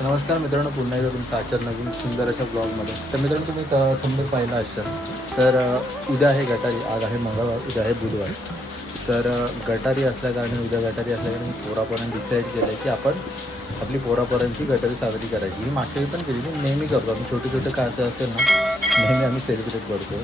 नमस्कार मित्रांनो, पुन्हा एकदा तुमचं आजच्या नवीन सुंदर अशा ब्लॉगमध्ये. तर मित्रांनो, तुम्ही थंबनेल पाहिला असाल तर उद्या आहे गटारी, आज आहे मंगळवार, उद्या आहे बुधवार. तर गटारी असल्याकारणे, उद्या गटारी असल्याकारणे मी पोरापोरांनी डिसाईड केलं आहे की आपण आपली पोरापोरांची गटारी साजरी करायची. ही मागच्या वेळी पण केली, मी नेहमी करतो. आम्ही छोटे छोटे काय असं असेल ना, नेहमी आम्ही सेलिब्रेट करतो.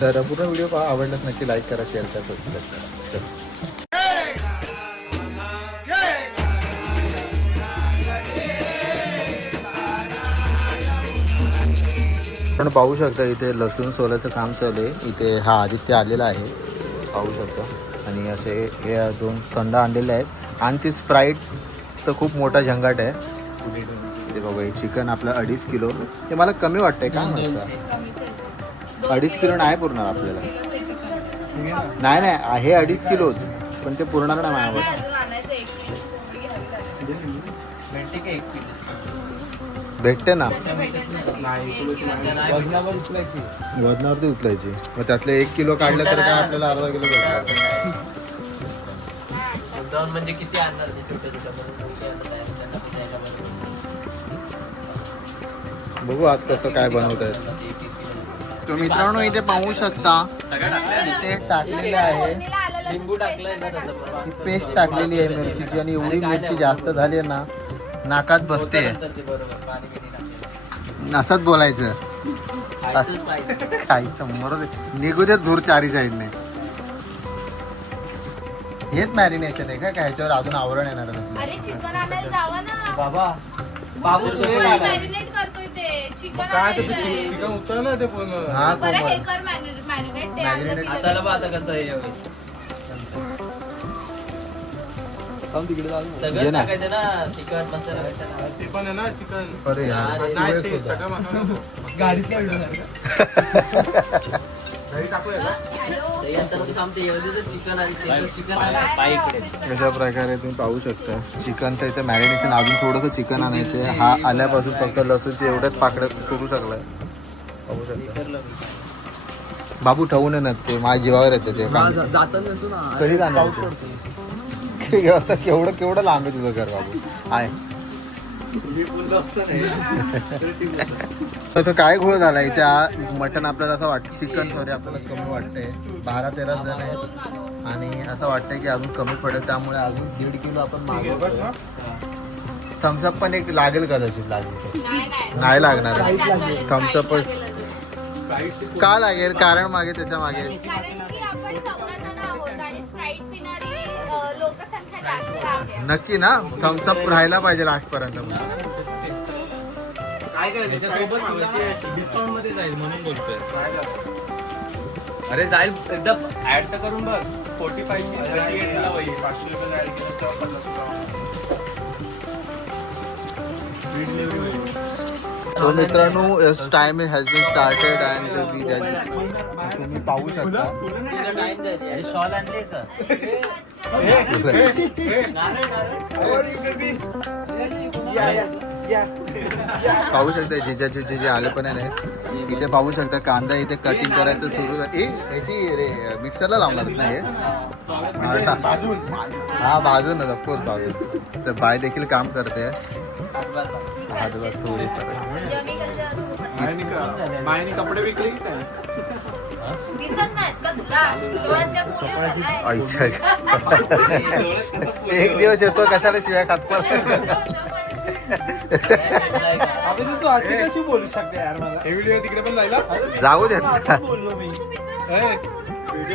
तर पूर्ण व्हिडिओ पहा, आवडलाच नक्की लाईक करा, शेअर करा, सबस्क्राईब करा. चला. आपण पाहू शकता इथे लसूण सोलाचं काम चालू आहे. इथे हा आदित्य आलेला आहे, पाहू शकता. आणि असे हे दोन थंड आणलेले आहेत आणि ती स्प्राईटचं खूप मोठा झंगाट आहे. इथे बघा, हे चिकन आपलं 2.5 किलो. हे मला कमी वाटतंय का म्हणता, 2.5 किलो नाही पुरणार आपल्याला. नाही नाही, आहे 2.5 किलोच, पण ते पुरणार नाही माझ्यावर. भेटते ना, वजनावरती उचलायची. मग त्यातले 1 किलो काढलं तर काय आपल्याला अर्धा किलो भेटणार. म्हणजे किती आणणार बघू आज कसं काय बनवत आहे. तो मित्रांनो इथे पाहू शकता, इथे टाकलेलं आहे, लिंबू टाकलंय ना तसं पेस्ट टाकलेली आहे मिरचीची. आणि एवढी मिरची जास्त झाली आहे ना, नाकात बसते. असंच बोलायचं, काही समोर निघू दे दूर चारी साईडने. हेच मॅरिनेशन आहे का, ह्याच्यावर अजून आवरण येणार अरे चिकन आणायला जावा ना बाबा. बाबू मॅरिनेट करतोय ते चिकन आणायचंय. चिकन उतर ना ते पूर्ण. हा बरं हे कोमल, कर मॅरिनेट ते Marinate आणलं की आता बघ आता कसं हे होईल. सगळं ना. टाकायचं ना, तिखट मसाला टाकायचा. ते पण आहे ना चिकन. अरे यार. नाही ते सगळं मसाला नको. गाडीतला व्हिडिओ घरी टाकूया का? हॅलो. याच्यावर काम ते एवढं चिकन आणि चिकन बाय. अशा प्रकारे तुम्ही पाहू शकता चिकनचं इथे मॅरिनेशन. अजून थोडंसं चिकन आणायचं आहे. हा आल्यापासून फक्त लसूणचे एवढ्याच पाकड्यात सुरू शकलाय, पाहू शकता. बाबू ठेवून येणार ते, माझ्या जीवावर येते ते. कधी जाणार केवढं केवढं लांब आहे तुझं घर बाबू. आहे तर काय घोळ झाला इथे. मटण आपल्याला असं वाटतं, चिकन सॉरी आपल्याला कमी वाटतंय. 12-13 जण आहेत आणि असं वाटतंय की अजून कमी पडेल, त्यामुळे अजून 1.5 किलो आपण मागवतो. थम्सअप पण एक लागेल, कदाचित लागेल. नाही लागणार थम्सअप का लागेल, कारण मागे त्याच्या मागे कारण की आपण 14 जण आहोत आणि स्प्राईट पिणारी लोकसंख्या जास्त आहे. नक्की ना. थम्सअप राहायला पाहिजे लास्ट पर्यंत. काय काय डिस्काउंट मध्ये जाईल म्हणून बोलतोय. अरे जाईल एकदा ऍड तर करून बघ. 45 ला होईल. 500 रुपये ऍड केलं तेव्हा 50 सो मित्रांनो, time has been started and तुम्ही पाहू शकता. शॉल आणले का? पाहू शकता जिजाचे जे आले पण आहे. इथे पाहू शकता कांदा इथे कटिंग करायचं सुरू झालं. याची रे मिक्सरला लावणार ना हे. हा भाजून ऑफकोर्स भाजून. तर बाय देखील काम करते. हातभार थोडी बायने कपडे विकले की काय? दिसत नाहीत का तुला? डोळ्यातल्या पुढे झालाय. आईच्या. एक दिवस येतो, कशाला शिवाय खात. अबे तू अशी कशी बोलू शकते यार मला? हे व्हिडिओ तिकडे पण जायला? जाऊ देत. बोललो मी.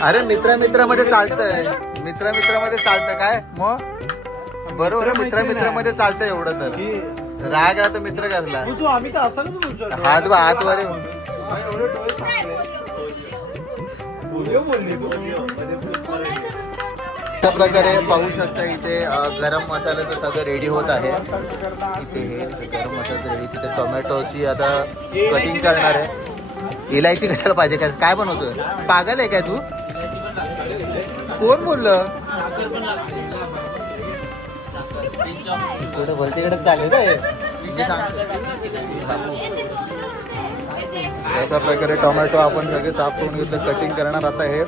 अरे मित्रामध्ये चालतंय, मित्रामध्ये चालतं काय मग. बरोबर आहे, मित्रामध्ये चालतं एवढं. तर राग आला तर मित्र कसला. तू आम्ही तर असं कसं बोलू शकतो? हात वर एवढे डोळे चांगले. बोलियो बोलली तू. अशा प्रकारे पाहू शकता इथे गरम मसाल्याचं सगळं रेडी होत आहे. इथे हे गरम मसाल्याचं रेडी. तिथे टोमॅटोची आता कटिंग करणार आहे. इलायची कशाला पाहिजे, काय बनवतोय, पागल आहे काय तू. कोण बोललं थोडं भलतीकडे चालेल. अशा प्रकारे टोमॅटो आपण सगळे साफ करून घेतलं, कटिंग करणार. आता हे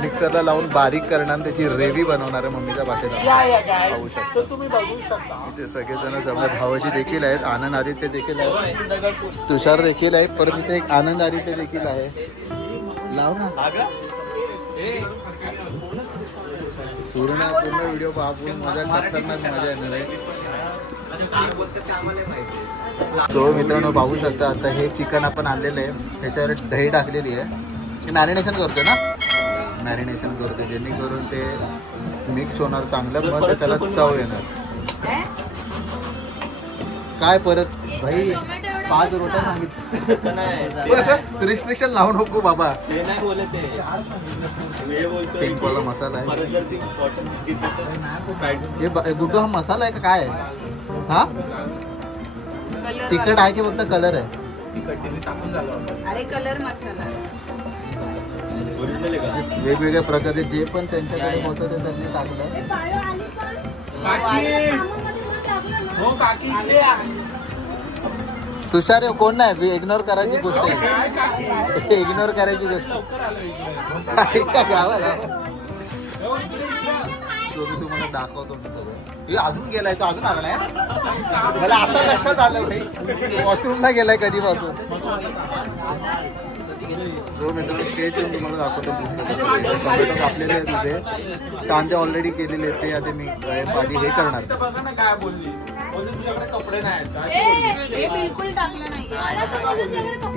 मिक्सरला लावून बारीक करणार, त्याची ग्रेव्ही बनवणार आहे मम्मीच्या भाषेत पाहू शकतो. तुम्ही बघू शकता. इथे सगळेजण जवळ भावाजी देखील आहेत, आनंद आदित्य देखील आहे, तुषार देखील आहे, परत इथे एक आनंद आदित्य देखील आहे. लाव ना पूर्ण व्हिडिओ पाहून मजा खतरनाक मजा येणार आहे. तो मित्रांनो पाहू शकता, आता हे चिकन आपण आणलेलं आहे, ह्याच्यावर दही टाकलेली आहे, ते मॅरिनेशन करतो ना, मॅरिनेशन करतो जेणेकरून ते मिक्स होणार चांगलं, मग ते त्याला चव येणार. काय परत भाई 5 रोट्या सांगितलं, रिस्ट्रिक्शन लावू नको बाबा. पिंकवाला मसाला आहे हे गुड्डू, हा मसाला आहे का काय आहे? हा तिखट आहे की फक्त कलर आहे? अरे कलर मसाला वेगवेगळ्या प्रकारचे जे पण त्यांच्याकडे होतं ते त्यांनी टाकलं. तुषार कोण नाही, इग्नोर करायची गोष्ट आहे, इग्नोर करायची गोष्ट आईच्या गावाला. तो मी तुम्हाला दाखवतो हे अजून गेलाय, तो अजून आला नाही, मला आता लक्षात आलं भाई, वॉशरूमला गेलाय कधीपासून. जो मित्रांनो स्टेज येऊन तुम्हाला दाखवतो, टोमॅटो कापलेले आहेत तुझे, कांदे ऑलरेडी केलेले आहेत, ते आता मी आधी हे करणार. काय बोलली तुझ्याकडे कपडे नाही. हे बिलकुल टाकलं नाही.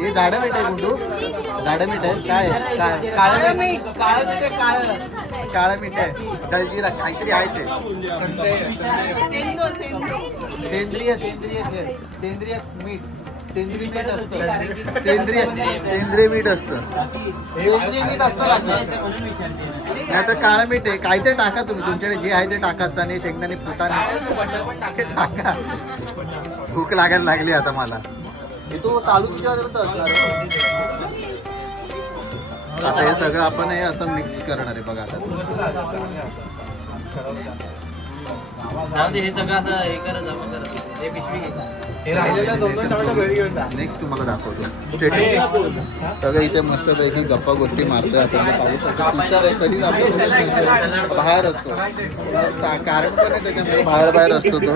हे गाडा मीठ आहे गुंडू, गाडा मीठ आहे काय आहे? काय काळं मीठ, काळं मीठ आहे, काळं मीठ आहे, दलजिरा काहीतरी आहे ते. सेंदो सेंदो सेंद्रिय सेंद्रिय मीठ, सेंद्रिय मीठ असतं, सेंद्रिय मीठ असतं, सेंद्रिय मीठ असतं लागतं, नाही तर काळं मीठ आहे. काहीतरी टाका तुम्ही, तुमच्याकडे जे आहे ते टाका, चणे शेंगदाणे फुटाणे टाका. भूक लागायला लागली आता मला. तो तालुक्याच्या असणार आहे. आता हे सगळं आपण हे असं मिक्स करणार आहे बघा. आता हे सगळं आता हे करत जमा करत हे पिशवी घे. नेक्स्ट तुम्हाला दाखवतो स्टेटिंग. सगळं इथे मस्त पैकी गप्पा गोष्टी मारतोय आपण, पाहू शकतो. तुषार आहे कधीच आपल्या बाहेर असतो, कारण पण आहे त्याच्यामुळे बाहेर असतो तो.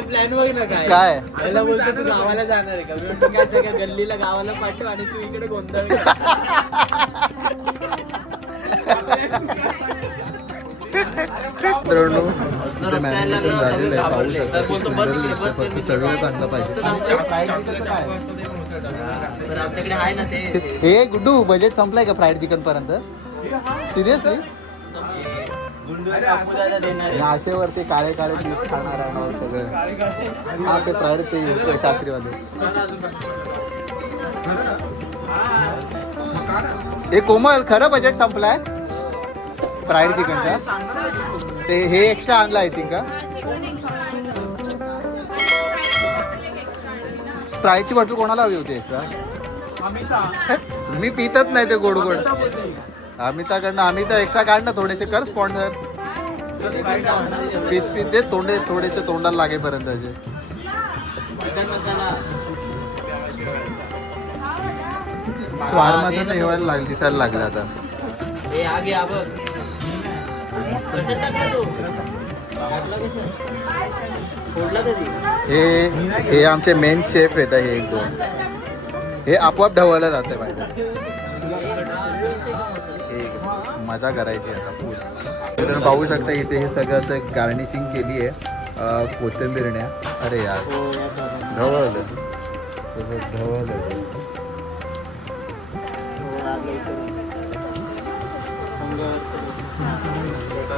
प्लॅन बघ ना काय काय त्याला बोलतो तू गावाला जाणार आहे का, मी म्हणतो काय सगळ्या गल्लीला गावाला पाठव आणि तू इकडे गोंधळ. मित्रांनो इथे मॅरिनेशन झालेलं आहे, पाहू शकता खूप सुंदर दिसतं, फक्त सगळं चांगलं पाहिजे. तर आमच्याकडे आहे ना ते हे गुड्डू बजेट संपलाय का फ्राईड चिकन पर्यंत? सिरियसली नाशेवरती काळे काळे पीस खाणार आहे सगळं. हा ते फ्राईड ते सात्रीवाले. हे कोमल खरं बजेट संपलाय फ्राईड चिकनचा? ते हे एक्स्ट्रा आणलं आय थिंक का? स्प्राईटची बॉटल कोणाला हवी होती एक्स्ट्रा? मी पितच नाही ते गोड गोड. अमिताकडनं अमिता एक्स्ट्रा काढ ना थोडेसे, कर स्पॉन्सर. पीस पीस दे थोडेसे तोंडाला लागेपर्यंत असे. स्वारमध्ये तर येवायला लागली, दिसायला लागलं आता. हे आगे आ बघ कसं टाकलं तू टाकला कसं फोडला कधी? हे आमचे मेन शेफ आहेत हे एक दोन. हे आपोआप ढवळलं जाते पाहिजे. मजा करायची आता फुल. तर पाहू शकता इथे हे सगळं असं गार्निशिंग केली आहे कोथिंबीरण्या. अरे यार ढवळलं तसं ढवळलं.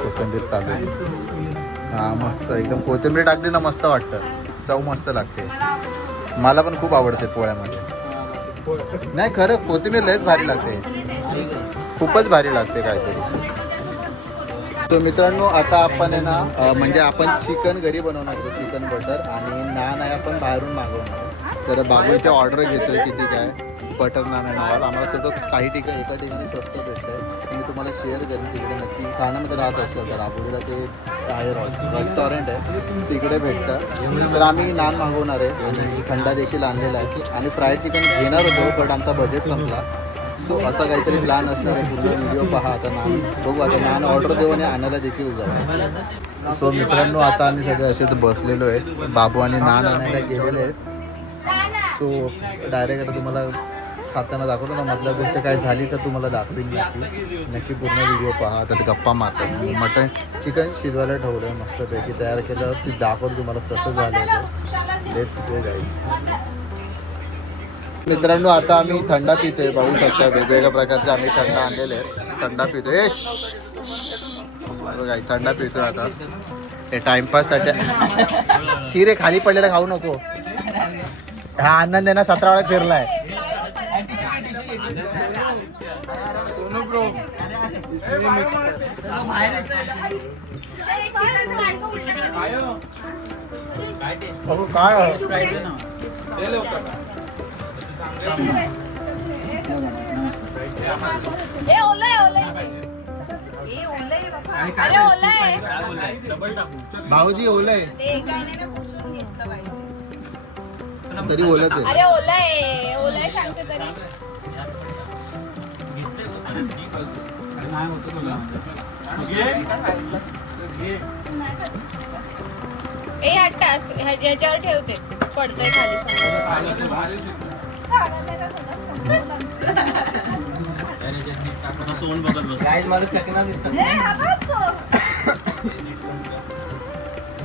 कोथिंबीर चालू. हा मस्त एकदम कोथिंबीर टाकली ना मस्त वाटतं, चव मस्त लागते. मला पण खूप आवडते पोळ्यामध्ये. नाही खरं कोथिंबीर लयच भारी लागते, खूपच भारी लागते काहीतरी. तर मित्रांनो आता आपण आहे ना म्हणजे आपण चिकन घरी बनवणार आहोत, चिकन बटर आणि नान आहे आपण बाहेरून मागवणार. तर बाबू इथे ऑर्डर घेतोय किती काय बटर नान आहे नावाला. आम्हाला थोडं काही ठिकाणी एका ठिकाणी स्वस्त भेटतंय. तुम्हाला शेअर करेन. तिकडे नक्की ठाण्यामध्ये राहत असेल तर आबोलीला ते आहे रेस्टॉरंट आहे, तिकडे भेटतं. तर आम्ही नान मागवणार आहे आणि थंडा देखील आणलेला आहे आणि फ्राईड चिकन घेणार होतो बट आमचा बजेट संपला. सो असा काहीतरी प्लॅन असणार आहे. पूर्ण व्हिडिओ पहा. आता नान बघू, आता नान ऑर्डर देऊ आणि आणायला देखील जाऊ. सो मित्रांनो आता आम्ही सगळे असे बसलेलो आहे. बाबू आणि नान आणायला गेलेले आहेत. सो डायरेक्ट आता तुम्हाला खाताना दाखवतो ना, मधल्या गोष्ट काय झाली तर तुम्हाला दाखवीन नक्की पूर्ण व्हिडिओ पहा. आता ते गप्पा मारतात. मटन चिकन शिजवायला ठेवलं आहे मस्तपैकी, तयार केलं. ती दाखवतो तुम्हाला कसं झालं. Let's go guys. मित्रांनो आता आम्ही थंडा पितोय, बघू शकता वेगवेगळ्या प्रकारचे आम्ही थंडा आणलेले आहेत. थंडा पितोय बघा, थंडा पितोय आता हे टाइमपाससाठी. शिरे खाली पडलेला खाऊ नको. हा आनंद आहे ना 17 वेळा फिरलाय. हे ओला आहे, ओला आहे. हे ओलंय बाबा. अरे ओला आहे. भाऊजी ओलय ते एकाने ना पुसून घेतलं पाहिजे. तरी बोलत आहे. अरे ओला आहे, ओला आहे सांगते तरी. ए ह्याच्यावर ठेवते, पडतंय खाली. गाईज मला चकना दिसत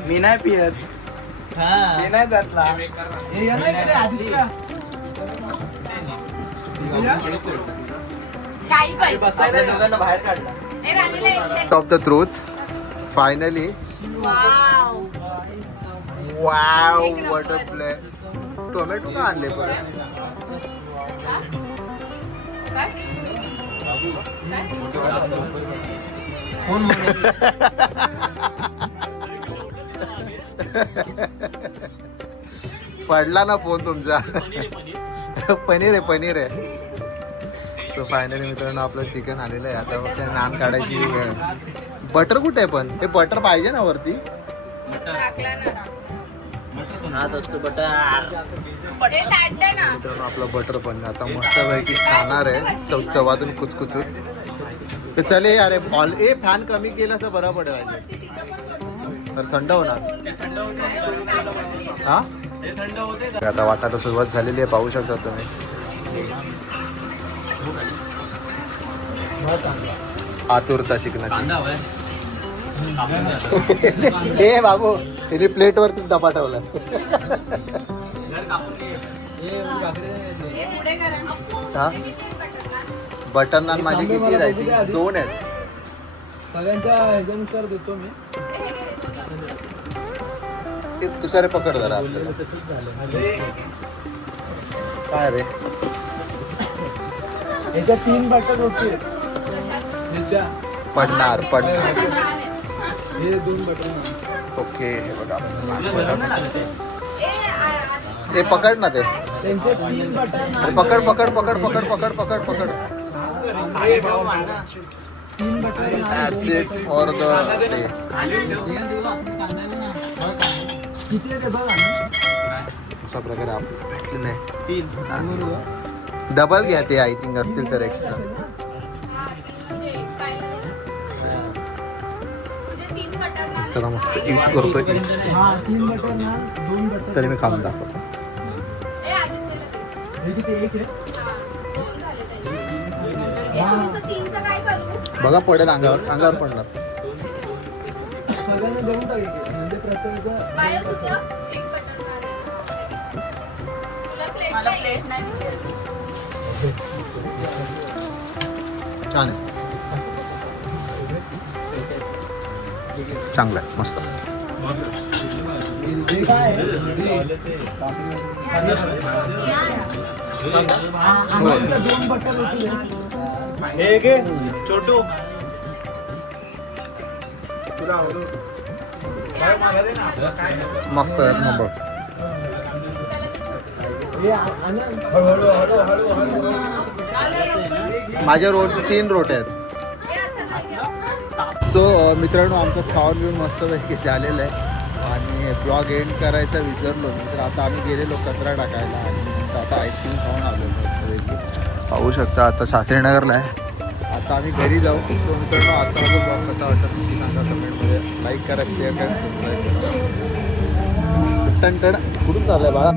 मी नाही पियत. हा नाही जातला. काही पण. आपल्या दोघांना बाहेर काढला. हे राणीला एकटे. Of the truth finally wow. Wow what a play. Tomato का आणले परत. काय? पडला ना फोन तुमचा. पनीर आहे. सो फायनली मित्रांनो आपलं चिकन आलेलं आहे. आता फक्त नान काढायची वेळ. बटर कुठे आहे पण हे बटर पाहिजे ना वरती. टाकला ना. हात असतो बटर. हे ताटलं ना. मित्रांनो आपलं बटर पण आता मस्तपैकी खाणार आहे चवातून कुचकुचून. तर चले अरे बॉल ए फॅन कमी केला तर बरं पडेल. तर थंड होणार. हा आता वाटायला सुरुवात झालेली आहे, पाहू शकता तुम्ही. आतुरता चिकनाची. ए बाबू तिने प्लेटवरती डबा ठेवला. हे पुढे करा. हा बटर नान माझी किती राहते. 2 आहेत. सगळ्यांच्या ह्याच्यानुसार देतो मी. ते तुषारे पकड जरा आपल्याला. काय रे ह्याच्या 3 बटर होते. ह्याच्या पडणार. हे 2 बटर. ओके हे बघा ते पकड ना ते. त्यांचे 3 बटर. अरे पकड पकड पकड पकड पकड पकड पकड. 3 butter. That's it for the day. किती आहे ते बघा ना. अशा प्रकारे आपलं भेटलेलं आहे. डबल घ्या ते आय थिंक असतील तर एक्स्ट्रा. तुझे 3 बटर नान. तर मग यूज करतोय हा 3 बटर ना 2 बटर. तरी मी खाऊन दाखवतो. हे आदित्यला दे. हे किती 1 आहे. हा, 2 झाले त्याचे. हे तुमचं 3चं काय करू? बघा पडेल अंगावर पडणार. सगळ्यांना देऊन टाकायचे म्हणजे प्रत्येक. बायो तुझं 1 बटर नान. तुला प्लेट नाही. छान आहे. चांगलं आहे मस्त. हे काय आहे? आम्हाला 2 बटर होते. छोटू तुला आवडू. मस्त आहे मग. हे हळू. माझ्या 3 रोट्या आहेत. सो मित्रांनो आमचं खाऊन घेऊन मस्तपैकी झालेलं आहे आणि ब्लॉग एंड करायचा विसरलो तर आता आम्ही गेलेलो कचरा टाकायला आणि नंतर आता आईस्क्रीम खाऊन आलो मस्तपैकी. पाहू शकता आता शास्त्रीनगरला आहे. आता आम्ही घरी जाऊ. सो मित्रांनो आता माझा ब्लॉग कसा वाटतं नक्की सांगा कमेंटमध्ये. लाईक करा शेअर करा सबस्क्राईब करा. टन कुठून चाललं आहे बाळा.